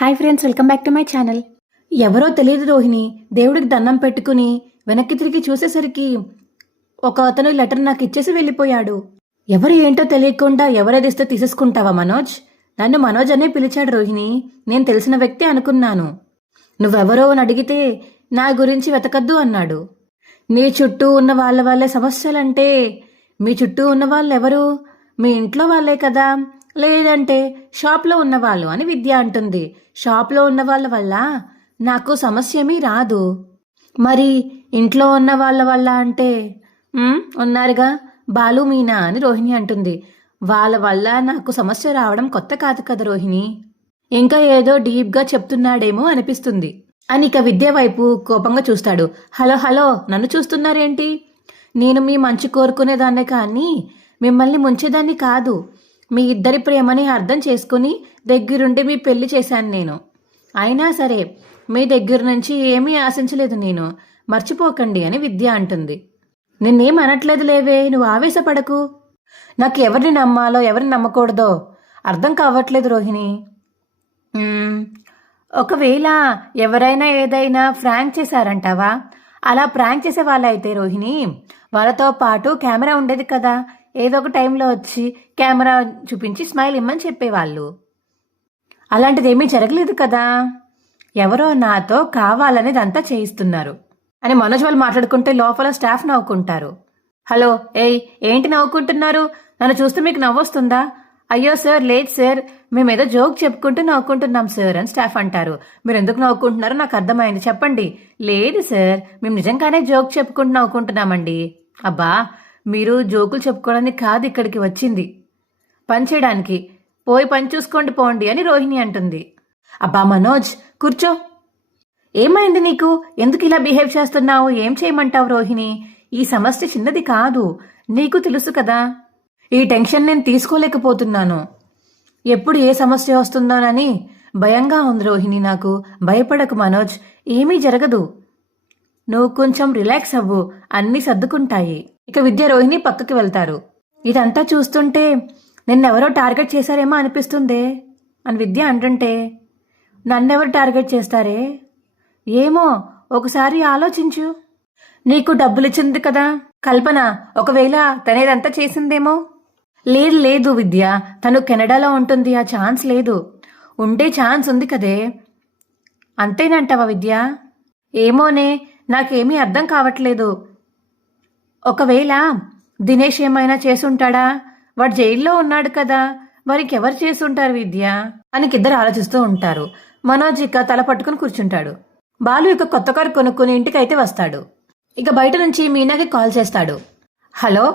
Hi friends, welcome back to my channel. ఎవరో తెలియదు రోహిణి దేవుడికి దండం పెట్టుకుని వెనక్కి తిరిగి చూసేసరికి ఒక అతను లెటర్ నాకు ఇచ్చేసి వెళ్ళిపోయాడు. ఎవరు ఏంటో తెలియకుండా ఎవరేదిస్తే తీసేసుకుంటావా మనోజ్? నన్ను మనోజ్ అనే పిలిచాడు రోహిణి. నేను తెలిసిన వ్యక్తి అనుకున్నాను. నువ్వెవరో అని అడిగితే నా గురించి వెతకద్దు అన్నాడు. నీ చుట్టూ ఉన్న వాళ్ళే సమస్యలంటే మీ చుట్టూ ఉన్న వాళ్ళు ఎవరు? మీ ఇంట్లో వాళ్ళే కదా, లేదంటే షాప్లో ఉన్నవాళ్ళు అని విద్య అంటుంది. షాప్లో ఉన్న వాళ్ళ వల్ల నాకు సమస్య ఏమీ రాదు. మరి ఇంట్లో ఉన్న వాళ్ళ వల్ల అంటే ఉన్నారుగా బాలు మీనా అని రోహిణి అంటుంది. వాళ్ళ వల్ల నాకు సమస్య రావడం కొత్త కాదు కదా రోహిణి. ఇంకా ఏదో డీప్గా చెప్తున్నాడేమో అనిపిస్తుంది అని ఇక విద్య వైపు కోపంగా చూస్తాడు. హలో హలో, నన్ను చూస్తున్నారేంటి? నేను మీ మంచి కోరుకునేదాన్నే కానీ మిమ్మల్ని ముంచేదాన్ని కాదు. మీ ఇద్దరి ప్రేమని అర్థం చేసుకుని దగ్గరుండి మీ పెళ్లి చేశాను నేను. అయినా సరే మీ దగ్గర నుంచి ఏమీ ఆశించలేదు నేను, మర్చిపోకండి అని విద్య అంటుంది. నిన్నేం అనట్లేదు లేవే, నువ్వు ఆవేశపడకు. నాకు ఎవరిని నమ్మాలో ఎవరిని నమ్మకూడదో అర్థం కావట్లేదు రోహిణి. ఒకవేళ ఎవరైనా ఏదైనా ఫ్రాంక్ చేశారంటావా? అలా ప్రాంక్ చేసే వాళ్ళైతే రోహిణి, వాళ్ళతో పాటు కెమెరా ఉండేది కదా, ఏదో ఒక టైంలో వచ్చి కెమెరా చూపించి స్మైల్ ఇమ్మని చెప్పేవాళ్ళు. అలాంటిదేమీ జరగలేదు కదా. ఎవరో నాతో కావాలని ఇదంతా చేయిస్తున్నారు అని మనోజ్ వాళ్ళు మాట్లాడుకుంటే లోపల స్టాఫ్ నవ్వుకుంటారు. హలో, ఏంటి నవ్వుకుంటున్నారు? నన్ను చూస్తే మీకు నవ్వొస్తుందా? అయ్యో సార్, లేదు సార్, మేమేదో జోక్ చెప్పుకుంటూ నవ్వుకుంటున్నాం సార్ అని స్టాఫ్ అంటారు. మీరు ఎందుకు నవ్వుకుంటున్నారో నాకు అర్థమైంది, చెప్పండి. లేదు సార్, మేము నిజంగానే జోక్ చెప్పుకుంటూ నవ్వుకుంటున్నామండి. అబ్బా, మీరు జోకులు చెప్పుకోవడానికి కాదు ఇక్కడికి వచ్చింది, పని చేయడానికి. పోయి పని చూసుకోండి పోండి అని రోహిణి అంటుంది. అబ్బా మనోజ్, కూర్చో. ఏమైంది నీకు? ఎందుకు ఇలా బిహేవ్ చేస్తున్నావు? ఏం చేయమంటావు రోహిణి? ఈ సమస్య చిన్నది కాదు, నీకు తెలుసు కదా. ఈ టెన్షన్ నేను తీసుకోలేకపోతున్నాను. ఎప్పుడు ఏ సమస్య వస్తుందోనని భయంగా ఉంది రోహిణి నాకు. భయపడకు మనోజ్, ఏమీ జరగదు. నువ్వు కొంచెం రిలాక్స్ అవ్వు, అన్నీ సర్దుకుంటాయి. ఇక విద్య రోహిణి పక్కకి వెళ్తారు. ఇదంతా చూస్తుంటే నిన్నెవరో టార్గెట్ చేశారేమో అనిపిస్తుందే అని విద్య అంటుంటే, నన్నెవరు టార్గెట్ చేస్తారే? ఏమో, ఒకసారి ఆలోచించు. నీకు డబ్బులిచ్చింది కదా కల్పన, ఒకవేళ తనేదంతా చేసిందేమో. లేదు విద్య, తను కెనడాలో ఉంటుంది, ఆ ఛాన్స్ లేదు. ఉండే ఛాన్స్ ఉంది కదే. అంతేనంటావా విద్య? ఏమోనే, నాకేమీ అర్థం కావట్లేదు. ఒకవేళ దినేష్ ఏమైనా చేసుంటాడా? వాడు జైల్లో ఉన్నాడు కదా, వారికి ఎవరు చేసుంటారు విద్య అని ఇద్దరు ఆలోచిస్తూ ఉంటారు. మనోజ్ ఇక తల పట్టుకుని కూర్చుంటాడు. బాలు ఇక కొత్త కారు కొనుక్కుని ఇంటికైతే వస్తాడు. ఇక బయట నుంచి మీనాకి కాల్ చేస్తాడు. హలో,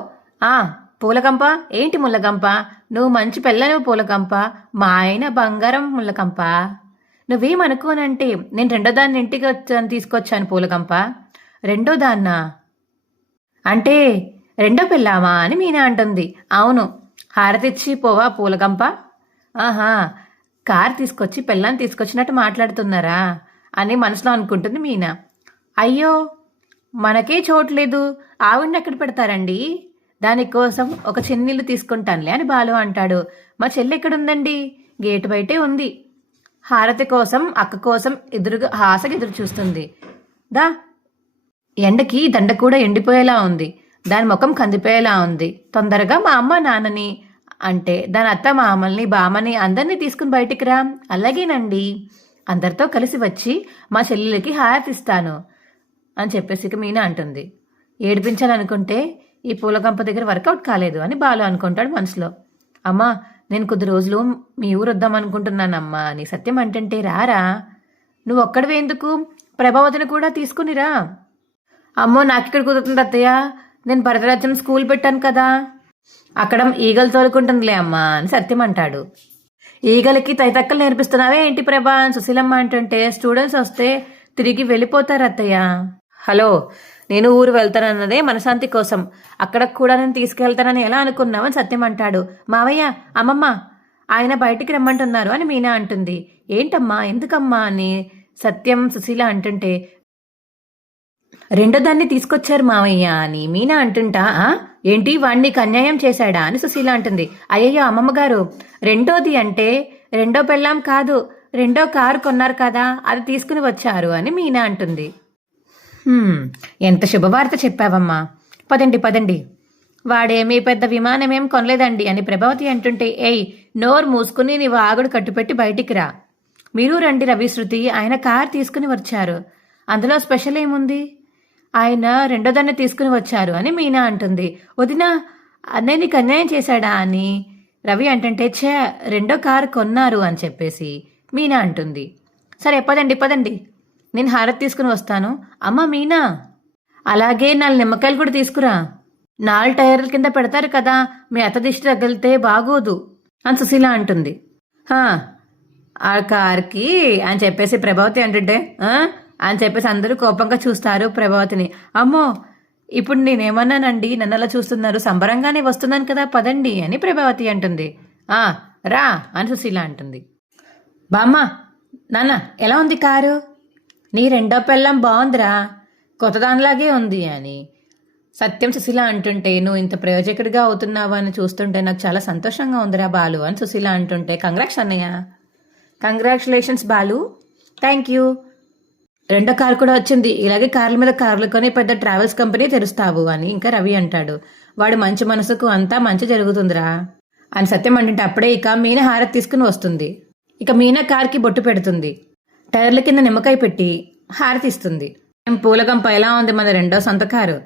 పూలకంప ఏంటి ముల్లకంప? నువ్వు మంచి పెళ్ళను పూలకంప, మా ఆయన బంగారం ముల్లకంప. నువ్వేమనుకోనంటే నేను రెండో దాన్ని ఇంటికి తీసుకొచ్చాను పూలకంప. రెండో దాన్నా అంటే రెండో పెళ్ళామా అని మీనా అంటుంది. అవును, హారతిచ్చి పోవా పూలకంప. ఆహా, కారు తీసుకొచ్చి పెళ్ళాన్ని తీసుకొచ్చినట్టు మాట్లాడుతున్నారా అని మనసులో అనుకుంటుంది మీనా. అయ్యో, మనకే చోట్లేదు, ఆవిడని ఎక్కడ పెడతారండి? దానికోసం ఒక చిన్నిల్లు తీసుకుంటానులే అని బాలు అంటాడు. మా చెల్లి ఎక్కడుందండి? గేటు బయటే ఉంది. హారతి కోసం అక్క కోసం ఆశగా ఎదురు చూస్తుంది. దా, ఎండకి దండ కూడా ఎండిపోయేలా ఉంది, దాని ముఖం కందిపోయేలా ఉంది. తొందరగా మా అమ్మ నాన్నని అంటే దాని అత్త మామల్ని బామ్మని అందరినీ తీసుకుని బయటికి రా. అలాగేనండి, అందరితో కలిసి వచ్చి మా చెల్లెలకి హారతిస్తాను అని చెప్పేసి మీనా అంటుంది. ఏడిపించాలనుకుంటే ఈ పూలకంప దగ్గర వర్కౌట్ కాలేదు అని బాలు అనుకుంటాడు మనసులో. అమ్మా, నేను కొద్ది రోజులు మీ ఊరు వద్దామనుకుంటున్నానమ్మా అని సత్యం అంటుంటే, రారా, నువ్వు ఒక్కడివే ఎందుకు, ప్రభావతిని కూడా తీసుకునిరా. అమ్మో, నాకిక్కడ కుదురుతుంది అత్తయ్య, నేను భరతరాజ్యం స్కూల్ పెట్టాను కదా, అక్కడ ఈగలు తోలుకుంటుందిలే అమ్మా అని సత్యం అంటాడు. ఈగలకి తైతక్కలు నేర్పిస్తున్నావే ఏంటి ప్రభా అని సుశీలమ్మ అంటుంటే, స్టూడెంట్స్ వస్తే తిరిగి వెళ్ళిపోతారు అత్తయ్య. హలో, నేను ఊరు వెళ్తానన్నదే మనశాంతి కోసం, అక్కడికి కూడా నేను తీసుకెళ్తానని ఎలా అనుకున్నావని సత్యం అంటాడు. మావయ్య, అమ్మమ్మ, ఆయన బయటికి రమ్మంటున్నారు అని మీనా అంటుంది. ఏంటమ్మా, ఎందుకమ్మా అని సత్యం సుశీల అంటుంటే, రెండో దాన్ని తీసుకొచ్చారు మావయ్య అని మీనా అంటుంటా. ఏంటి, వాణ్ణి అన్యాయం చేశాడా అని సుశీల అంటుంది. అయ్యయ్యో అమ్మమ్మ గారు, రెండోది అంటే రెండో పెళ్ళాం కాదు, రెండో కారు కొన్నారు కదా అది తీసుకుని వచ్చారు అని మీనా అంటుంది. ఎంత శుభవార్త చెప్పావమ్మా, పదండి పదండి. వాడేమీ పెద్ద విమానమేం కొనలేదండి అని ప్రభావతి అంటుంటే, ఏయ్ నోరు మూసుకుని నీవు ఆగుడు కట్టుపెట్టి బయటికి రా. మీరు రండి రవి, శృతి, ఆయన కార్ తీసుకుని వచ్చారు, అందులో స్పెషల్ ఏముంది, ఆయన రెండోదాన్ని తీసుకుని వచ్చారు అని మీనా అంటుంది. వదినా, అన్నయ్య నీకు అన్యాయం చేశాడా అని రవి అంటుంటే, రెండో కారు కొన్నారు అని చెప్పేసి మీనా అంటుంది. సరే పదండి పదండి, నేను హారతి తీసుకుని వస్తాను. అమ్మ మీనా, అలాగే 4 నిమ్మకాయలు కూడా తీసుకురా, 4 టైర్ల కింద పెడతారు కదా, మీ అత్త దిష్టి తగిలితే బాగోదు అని సుశీల అంటుంది. ఆ కార్కి అని చెప్పేసి ప్రభావతి అంటుంటే అని చెప్పేసి అందరూ కోపంగా చూస్తారు ప్రభావతిని. అమ్మో, ఇప్పుడు నేనేమన్నానండి, నన్ను అలా చూస్తున్నారు, సంబరంగానే వస్తున్నాను కదా, పదండి అని ప్రభావతి అంటుంది. రా అని సుశీల అంటుంది. బామ్మ, నాన్న ఎలా ఉంది కారు, నీ రెండో పెళ్ళం బాగుందిరా, కొత్తదానిలాగే ఉంది అని సత్యం సుశీల అంటుంటే, నువ్వు ఇంత ప్రయోజకుడిగా అవుతున్నావు అని చూస్తుంటే నాకు చాలా సంతోషంగా ఉందిరా బాలు అని సుశీల అంటుంటే, కంగ్రాట్స్ అన్నయ్య, కంగ్రాచులేషన్స్ బాలు, థ్యాంక్ యూ. రెండో కారు కూడా వచ్చింది, ఇలాగే కార్ల మీద కార్లు కొని పెద్ద ట్రావెల్స్ కంపెనీ తెరుస్తావు అని ఇంకా రవి అంటాడు. వాడి మంచి మనసుకు అంతా మంచి జరుగుతుందిరా అని సత్యం అంటుంటే, అప్పుడే ఇక మీనా హారతి తీసుకుని వస్తుంది. ఇక మీనా కార్కి బొట్టు పెడుతుంది, టైర్ల కింద నిమ్మకాయ పెట్టి హారతి ఇస్తుంది. పూలగంప ఎలా ఉంది మన రెండో సొంత కారు,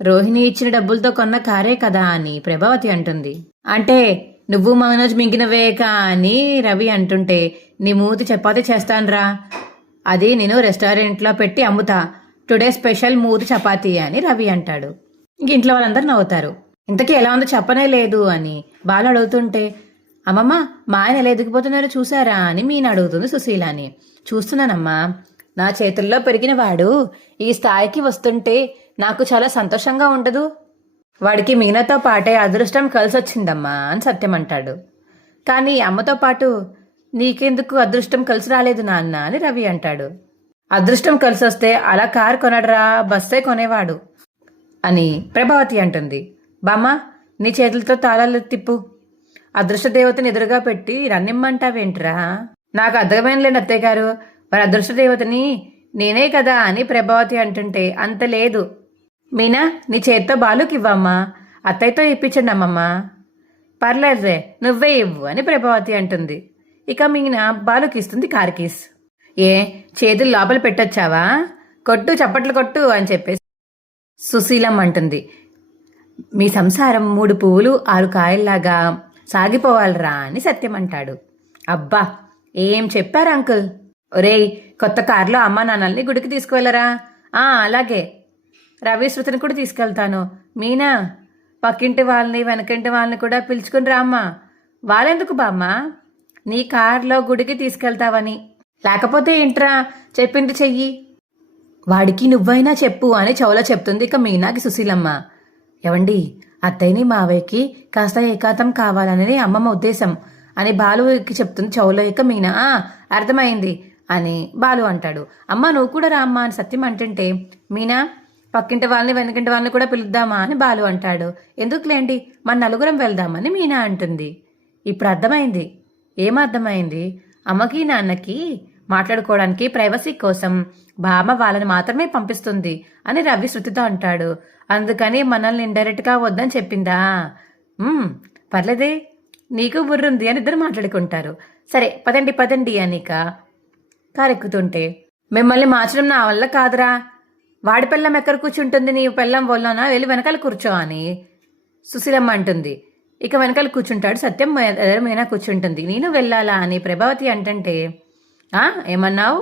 రోహిణి ఇచ్చిన డబ్బులతో కొన్న కారే కదా అని ప్రభావతి అంటుంది. అంటే నువ్వు మనోజ్ మింగినవేక అని రవి అంటుంటే, నీ మూతి చపాతీ చేస్తానురా, అది నేను రెస్టారెంట్లో పెట్టి అమ్ముతా, టుడే స్పెషల్ మూతి చపాతీ అని రవి అంటాడు. ఇంక ఇంట్లో వాళ్ళందరూ నవ్వుతారు. ఇంతకీ ఎలా ఉందో చెప్పనే లేదు అని బాలు అడుగుతుంటే, అమ్మమ్మ మా ఆయన ఎలా ఎదిగిపోతున్నారో చూసారా అని మీనా అడుగుతుంది సుశీలాని. చూస్తున్నానమ్మా, నా చేతుల్లో పెరిగిన వాడు ఈ స్థాయికి వస్తుంటే నాకు చాలా సంతోషంగా ఉండదు, వాడికి మీనాతో పాటే అదృష్టం కలిసొచ్చిందమ్మా అని సత్యం అంటాడు. కానీ అమ్మతో పాటు నీకెందుకు అదృష్టం కలిసి రాలేదు నాన్న అని రవి అంటాడు. అదృష్టం కలిసి వస్తే అలా కారు కొనడరా, బస్సే కొనేవాడు అని ప్రభావతి అంటుంది. బామ్మ, నీ చేతులతో తాళాలు తిప్పు, అదృష్ట దేవతని ఎదురుగా పెట్టి రన్నిమ్మంటావేంట్రా, నాకు అర్థమైన లేని అత్తయ్య గారు, మరి అదృష్ట దేవతని నేనే కదా అని ప్రభావతి అంటుంటే, అంత లేదు మీనా, నీ చేత్తో బాలుకి ఇవ్వమ్మా, అత్తయ్యతో ఇప్పించండి అమ్మమ్మ. పర్లేదురే, నువ్వే ఇవ్వు అని ప్రభావతి అంటుంది. ఇక మీనా బాలుకి ఇస్తుంది కార్కీస్. చేతులు లోపల పెట్టొచ్చావా, కొట్టు చప్పట్లు కొట్టు అని చెప్పేసి సుశీలం అంటుంది. మీ సంసారం 3 పువ్వులు 6 కాయల్లాగా సాగిపోవాలరా అని సత్యం అంటాడు. అబ్బా, ఏం చెప్పారు అంకుల్. ఒరేయ్, కొత్త కారులో అమ్మా నాన్నల్ని గుడికి తీసుకువెళ్ళరా. అలాగే, రవి శృతిని కూడా తీసుకెళ్తాను. మీనా, పక్కింటి వాళ్ళని వెనకింటి వాళ్ళని కూడా పిలుచుకుని రామ్మా. వాళ్ళెందుకు బామ్మ, నీ కారులో గుడికి తీసుకెళ్తావని, లేకపోతే ఏంట్రా, చెప్పింది చెయ్యి, వాడికి నువ్వైనా చెప్పు అని చెవులో చెప్తుంది ఇక మీనాకి సుశీలమ్మ. ఎవండి, అత్తయ్యని మావయ్యకి కాస్త ఏకాంతం కావాలనేది అమ్మమ్మ ఉద్దేశం అని బాలుకి చెప్తుంది చెవులో ఇక మీనా. అర్థమైంది అని బాలు అంటాడు. అమ్మ నువ్వు కూడా రామ్మా అని సత్యం అంటుంటే, మీనా పక్కింటి వాళ్ళని వెనకింటి వాళ్ళని కూడా పిలుద్దామా అని బాలు అంటాడు. ఎందుకులేండి, మన నలుగురం వెళ్దామని మీనా అంటుంది. ఇప్పుడు అర్థమైంది. ఏమర్థమైంది? అమ్మకి నాన్నకి మాట్లాడుకోవడానికి ప్రైవసీ కోసం బామ్మ వాళ్ళని మాత్రమే పంపిస్తుంది అని రవి శృతితో అంటాడు. అందుకని మనల్ని ఇండైరెక్ట్గా వద్దని చెప్పిందా? పర్లేదే, నీకు బుర్రుంది అని ఇద్దరు మాట్లాడుకుంటారు. సరే పదండి పదండి అనిక కారెక్కుతుంటే, మిమ్మల్ని మార్చడం నా వల్ల కాదురా, వాడి పిల్లం ఎక్కడ కూర్చుంటుంది, నీ పిల్లం వల్లనా, వెళ్ళి వెనకాల కూర్చో అని సుశీలమ్మ అంటుంది. ఇక వెనకాల కూర్చుంటాడు సత్యం, మీనా కూర్చుంటుంది. నేను వెళ్ళాలా అని ప్రభావతి అంటుంటే, ఏమన్నావు,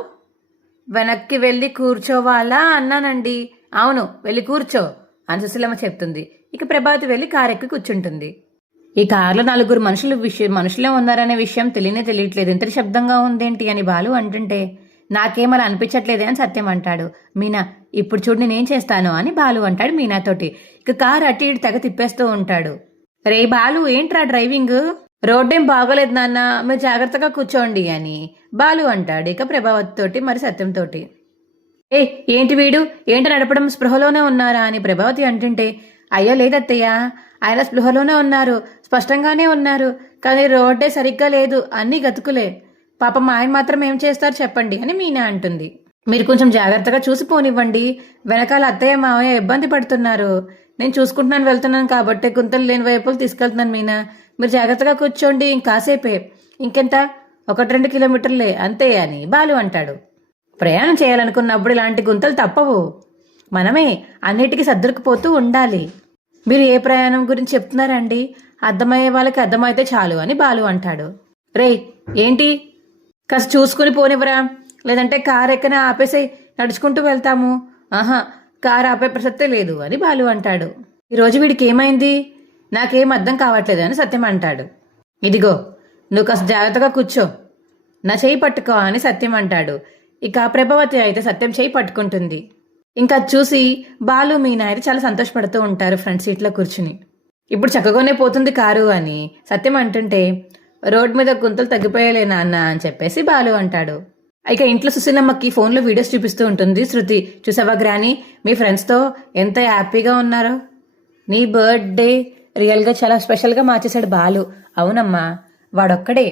వెనక్కి వెళ్ళి కూర్చోవాలా అన్నానండి. అవును, వెళ్ళి కూర్చో అని సుశీలమ్మ చెప్తుంది. ఇక ప్రభావతి వెళ్ళి కారెక్కి కూర్చుంటుంది. ఈ కారులో 4 మనుషులే ఉన్నారనే విషయం తెలియట్లేదు, ఇంతటి శబ్దంగా ఉందేంటి అని బాలు అంటుంటే, నాకేమలా అనిపించట్లేదే అని సత్యం అంటాడు. మీనా, ఇప్పుడు చూడు నేనేం చేస్తాను అని బాలు అంటాడు మీనాతోటి. ఇక కారు అటు ఇటు తెగ తిప్పేస్తూ ఉంటాడు. రే బాలు, ఏంట్రా డ్రైవింగ్, రోడ్డేం బాగోలేదు నాన్న, మీరు జాగ్రత్తగా కూర్చోండి అని బాలు అంటాడు ఇక ప్రభావతి తోటి మరి సత్యంతోటి. ఏంటి వీడు, ఏంటి నడపడం, స్పృహలోనే ఉన్నారా అని ప్రభావతి అంటుంటే, అయ్యో లేదత్తయ్య, ఆయన స్పృహలోనే ఉన్నారు, స్పష్టంగానే ఉన్నారు, కానీ రోడ్డే సరిగ్గా లేదు, అన్నీ గతుకులే, పాపం మా ఆయన మాత్రం ఏం చేస్తారు చెప్పండి అని మీనా అంటుంది. మీరు కొంచెం జాగ్రత్తగా చూసి పోనివ్వండి, వెనకాల అత్తయ్య మావయ్య ఇబ్బంది పడుతున్నారు. నేను చూసుకుంటున్నాను వెళ్తున్నాను కాబట్టి గుంతలు లేని వైపులు తీసుకెళ్తున్నాను మీనా. మీరు జాగ్రత్తగా కూర్చోండి, ఇంకాసేపే, ఇంకెంత 1-2 కిలోమీటర్లే అంతే అని బాలు అంటాడు. ప్రయాణం చేయాలనుకున్నప్పుడు ఇలాంటి గుంతలు తప్పవు, మనమే అన్నిటికీ సర్దుకుపోతూ ఉండాలి. మీరు ఏ ప్రయాణం గురించి చెప్తున్నారండి, అర్థమయ్యే వాళ్ళకి అర్థమైతే చాలు అని బాలు అంటాడు. రే ఏంటి, కాస్త చూసుకుని పోనివ్వరా, లేదంటే కారు ఎక్కనే ఆపేసి నడుచుకుంటూ వెళ్తాము. ఆహా, కారు ఆపే ప్రసక్తే లేదు అని బాలు అంటాడు. ఈరోజు వీడికి ఏమైంది, నాకేం అర్థం కావట్లేదు అని సత్యం అంటాడు. ఇదిగో నువ్వు కాస్త జాగ్రత్తగా కూర్చో, నా చేయి పట్టుకో అని సత్యం అంటాడు. ఇక ప్రభావతి అయితే సత్యం చేయి పట్టుకుంటుంది. ఇంకా చూసి బాలు మీనా అయితే చాలా సంతోషపడుతూ ఉంటారు ఫ్రంట్ సీట్లో కూర్చుని. ఇప్పుడు చక్కగానే పోతుంది కారు అని సత్యం అంటుంటే, రోడ్ మీద గుంతలు తగ్గిపోయాలే నాన్న అని చెప్పేసి బాలు అంటాడు. ఇక ఇంట్లో సుశీలమ్మకి ఫోన్లో వీడియోస్ చూపిస్తూ ఉంటుంది శృతి. చూసావా గ్రాని, మీ ఫ్రెండ్స్తో ఎంత హ్యాపీగా ఉన్నారో, నీ బర్త్డే రియల్గా చాలా స్పెషల్గా మార్చేశాడు బాలు. అవునమ్మా, వాడొక్కడే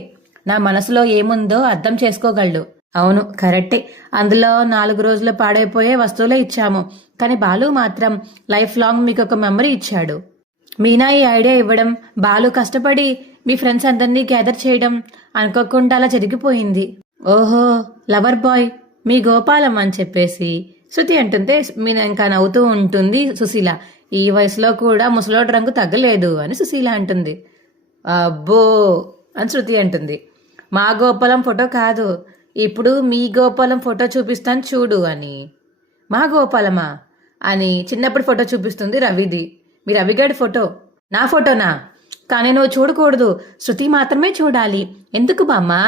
నా మనసులో ఏముందో అర్థం చేసుకోగలడు. అవును కరెక్టే, అందులో 4 రోజులు పాడైపోయే వస్తువులే ఇచ్చాము, కానీ బాలు మాత్రం లైఫ్ లాంగ్ మీకు ఒక మెమరీ ఇచ్చాడు. మీనా ఈ ఐడియా ఇవ్వడం, బాలు కష్టపడి మీ ఫ్రెండ్స్ అందరినీ గ్యాదర్ చేయడం అనుకోకుండా అలా జరిగిపోయింది. ఓహో, లవర్ బాయ్ మీ గోపాలం అని చెప్పేసి శృతి అంటుంటే మీనా ఇంకా నవ్వుతూ ఉంటుంది సుశీల. ఈ వయసులో కూడా ముసలోడు రంగు తగ్గలేదు అని సుశీల అంటుంది. అబ్బో అని శృతి అంటుంది. మా గోపాలం ఫోటో కాదు, ఇప్పుడు మీ గోపాలం ఫోటో చూపిస్తాను చూడు అని. మా గోపాలమా అని చిన్నప్పుడు ఫోటో చూపిస్తుంది రవిది. మీ రవిగాడి ఫోటో, నా ఫోటోనా, కానీ నువ్వు చూడకూడదు, శృతి మాత్రమే చూడాలి. ఎందుకు బామ్మా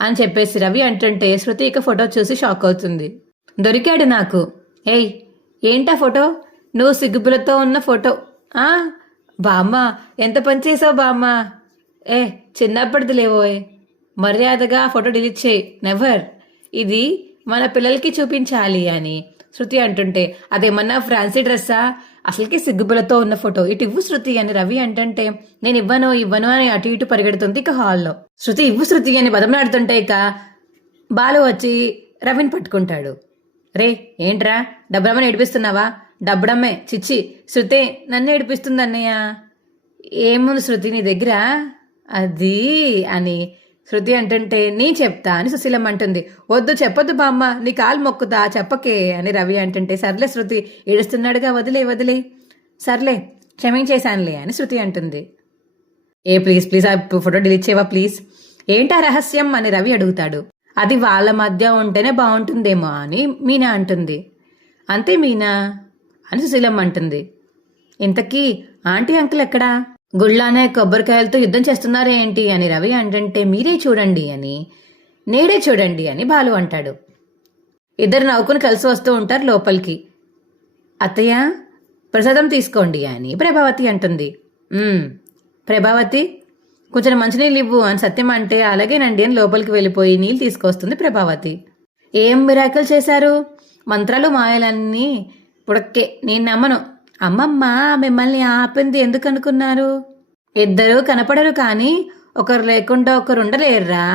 అని చెప్పేసి రవి అంటుంటే శృతి ఇక ఫోటో చూసి షాక్ అవుతుంది. దొరికాడు నాకు. ఏయ్ ఏంటా ఫోటో, నువ్వు సిగ్గుబులతో ఉన్న ఫోటో. బామ్మ ఎంత పని చేసావు బామ్మ. చిన్నప్పటిది లేవోయ్, మర్యాదగా ఫోటో డిలీట్ చేయి, నెవర్, ఇది మన పిల్లలకి చూపించాలి అని శృతి అంటుంటే, అదేమన్నా ఫ్యాన్సీ డ్రెస్సా, అసలుకి సిగ్గుబులతో ఉన్న ఫోటో, ఇటు ఇవ్వు శృతి అని రవి అంటుంటే, నేను ఇవ్వను అని అటు ఇటు పరిగెడుతుంది ఇక హాల్లో. శృతి ఇవ్వు శృతి అని బదమలాడుతుంటే ఇక బాలు వచ్చి రవిని పట్టుకుంటాడు. రే ఏంట్రా, డబ్బురమ్మని ఏడిపిస్తున్నావా? డబ్బుడమ్మే, చిచ్చి శృతి నన్ను ఏడిపిస్తుంది అన్నయ్య. ఏముంది శృతి నీ దగ్గర అది అని శృతి అంటుంటే, నీ చెప్తా అని సుశీలమ్మ అంటుంది. వద్దు చెప్పొద్దు బామ్మ, నీ కాలు మొక్కుతా చెప్పకే అని రవి అంటుంటే, సర్లే శృతి ఏడుస్తున్నాడుగా, వదిలే సర్లే క్షమించేశానులే అని శృతి అంటుంది. ప్లీజ్ ఆ ఫోటో డిలీట్ చేయవా ప్లీజ్. ఏంటా రహస్యం అని రవి అడుగుతాడు. అది వాళ్ళ మధ్య ఉంటేనే బాగుంటుందేమో అని మీనా అంటుంది. అంతే మీనా అని సుశీలమ్మ అంటుంది. ఇంతకీ ఆంటీ అంకుల్ ఎక్కడా? గుళ్ళానే కొబ్బరికాయలతో యుద్ధం చేస్తున్నారే ఏంటి అని రవి అంటుంటే, మీరే చూడండి అని, నేడే చూడండి అని బాలు అంటాడు. ఇద్దరు నవ్వుకుని కలిసి వస్తూ ఉంటారు లోపలికి. అత్తయ్య ప్రసాదం తీసుకోండి అని ప్రభావతి అంటుంది. ప్రభావతి కొంచెం మంచినీళ్ళు ఇవ్వు అని సత్యం అంటే, అలాగేనండి అని లోపలికి వెళ్ళిపోయి నీళ్ళు తీసుకొస్తుంది ప్రభావతి. ఏం మిరాకిల్ చేశారు, మంత్రాలు మాయలన్నీ పుడక్కే, నేను నమ్మను. అమ్మమ్మ మిమ్మల్ని ఆపింది ఎందుకు అనుకున్నారు? ఇద్దరు కనపడరు కానీ ఒకరు లేకుండా ఒకరు ఉండలేరురా.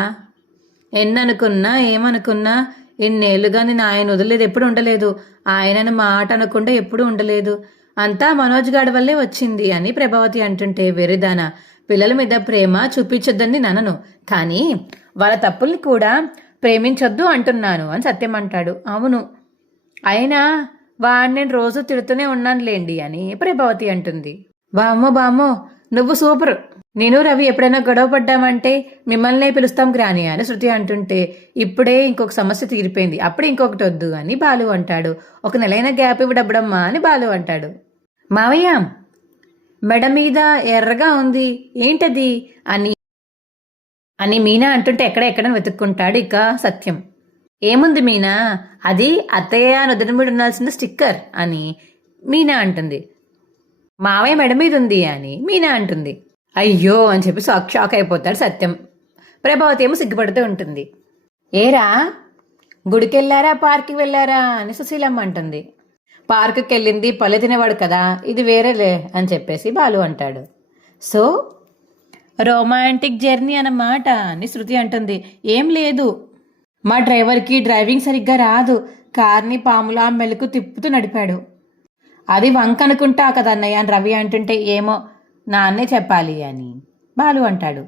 ఎన్ననుకున్నా ఏమనుకున్నా ఇన్నేళ్లుగా నేను ఆయన వదిలేదు ఎప్పుడు ఉండలేదు, ఆయనని మాట అనకుండా ఎప్పుడు ఉండలేదు, అంతా మనోజ్ గాడి వల్లే వచ్చింది అని ప్రభావతి అంటుంటే, వెరిదానా, పిల్లల మీద ప్రేమ చూపించొద్దని నన్నను, కానీ వాళ్ళ తప్పుల్ని కూడా ప్రేమించొద్దు అంటున్నాను అని సత్యం అంటాడు. అవును, అయినా వాడిని నేను రోజు తిడుతూనే ఉన్నానులేండి అని ప్రభావతి అంటుంది. బామ్మో నువ్వు సూపర్, నేను రవి ఎప్పుడైనా గొడవ పడ్డామంటే మిమ్మల్నే పిలుస్తాం గ్రాని అని శృతి అంటుంటే, ఇప్పుడే ఇంకొక సమస్య తీరిపోయింది, అప్పుడే ఇంకొకటి వద్దు అని బాలు అంటాడు. 1 నెలైన గ్యాప్ ఇవ్వడబ్బడమ్మా అని బాలు అంటాడు. మావయ్య మెడ మీద ఎర్రగా ఉంది ఏంటది అని మీనా అంటుంటే ఎక్కడ వెతుక్కుంటాడు ఇక సత్యం. ఏముంది మీనా, అది అత్తయ్య నుదుటి మీద ఉండాల్సిన స్టిక్కర్ అని మీనా అంటుంది. మావయ్య మెడ మీద ఉంది అని మీనా అంటుంది. అయ్యో అని చెప్పి షాక్ అయిపోతాడు సత్యం. ప్రభావతి ఏమో సిగ్గుపడుతూ ఉంటుంది. ఏరా గుడికెళ్ళారా పార్క్కి వెళ్ళారా అని సుశీలమ్మ అంటుంది. పార్కుకి వెళ్ళింది పల్లె తినేవాడు కదా, ఇది వేరేలే అని చెప్పేసి బాలు అంటాడు. సో రొమాంటిక్ జర్నీ అన్నమాట అని శృతి అంటుంది. ఏం లేదు, మా డ్రైవర్కి డ్రైవింగ్ సరిగ్గా రాదు, కార్ని పాములా మెలకు తిప్పుతూ నడిపాడు. అది వంక అనుకుంటా కదా అన్నయ్య అని రవి అంటుంటే, ఏమో నాన్నే చెప్పాలి అని బాలు అంటాడు.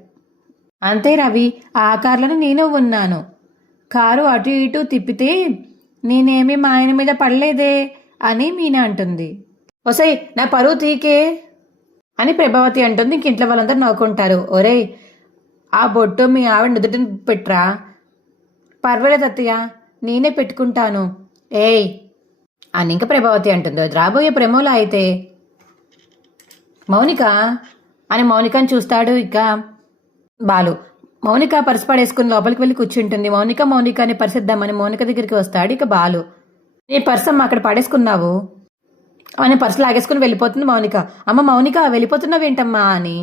అంతే రవి, ఆ కార్లను నేను ఉన్నాను, కారు అటు ఇటు తిప్పితే నేనేమి మా ఆయన మీద పడలేదే అని మీనా అంటుంది. ఒసై నా పరువు తీకే అని ప్రభావతి అంటుంది. ఇంట్లో వాళ్ళందరూ నవ్వుకుంటారు. ఒరేయ్ ఆ బొట్టు మీ ఆవిడ నుదుటిని పెట్రా. పర్వాలేదు అత్తయ్య, నేనే పెట్టుకుంటాను. ఏయ్ అని ఇంకా ప్రభావతి అంటుంది. రాబోయే ప్రేమలో అయితే మౌనిక అని మౌనికని చూస్తాడు. ఇక బాలు మౌనిక పర్సు పడేసుకుని లోపలికి వెళ్ళి కూర్చుంటుంది. మౌనిక అని పరిసిద్దామని మౌనిక దగ్గరికి వస్తాడు. ఇక బాలు, నీ పర్సు అమ్మ అక్కడ పడేసుకున్నావు అని పర్సు లాగేసుకుని వెళ్ళిపోతుంది మౌనిక. అమ్మ మౌనిక వెళ్ళిపోతున్నావేంటమ్మా అని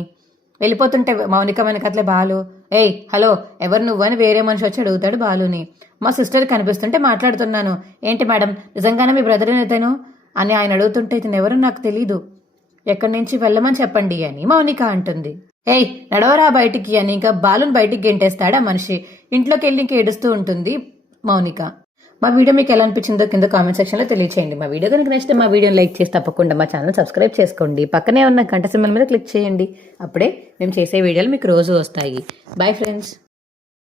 వెళ్ళిపోతుంటే మౌనిక వెనకట్లే బాలు, ఏయ్ హలో ఎవరు నువ్వు అని వేరే మనిషి వచ్చి అడుగుతాడు బాలుని. మా సిస్టర్ కనిపిస్తుంటే మాట్లాడుతున్నాను. ఏంటి మేడం నిజంగానే మీ బ్రదర్ ఇతను అని ఆయన అడుగుతుంటే, ఇతను ఎవరు నాకు తెలీదు, ఎక్కడి నుంచి వెళ్ళమని చెప్పండి అని మౌనిక అంటుంది. ఏయ్ నడవరా బయటికి అని ఇంకా బాలుని బయటికి గెంటేస్తాడు ఆ మనిషి. ఇంట్లోకి వెళ్ళి ఇంక ఏడుస్తూ ఉంటుంది మౌనిక. మా వీడియో మీకు ఎలా అనిపించిందో కింద కామెంట్ సెక్షన్లో తెలియచేయండి. మా వీడియో కనుక నచ్చితే మా వీడియోని లైక్ చేసి తప్పకుండా మా ఛానల్ సబ్స్క్రైబ్ చేసుకోండి. పక్కనే ఉన్న గంట సింబల్ మీద క్లిక్ చేయండి. అప్పుడే మేము చేసే వీడియోలు మీకు రోజు వస్తాయి. Bye friends.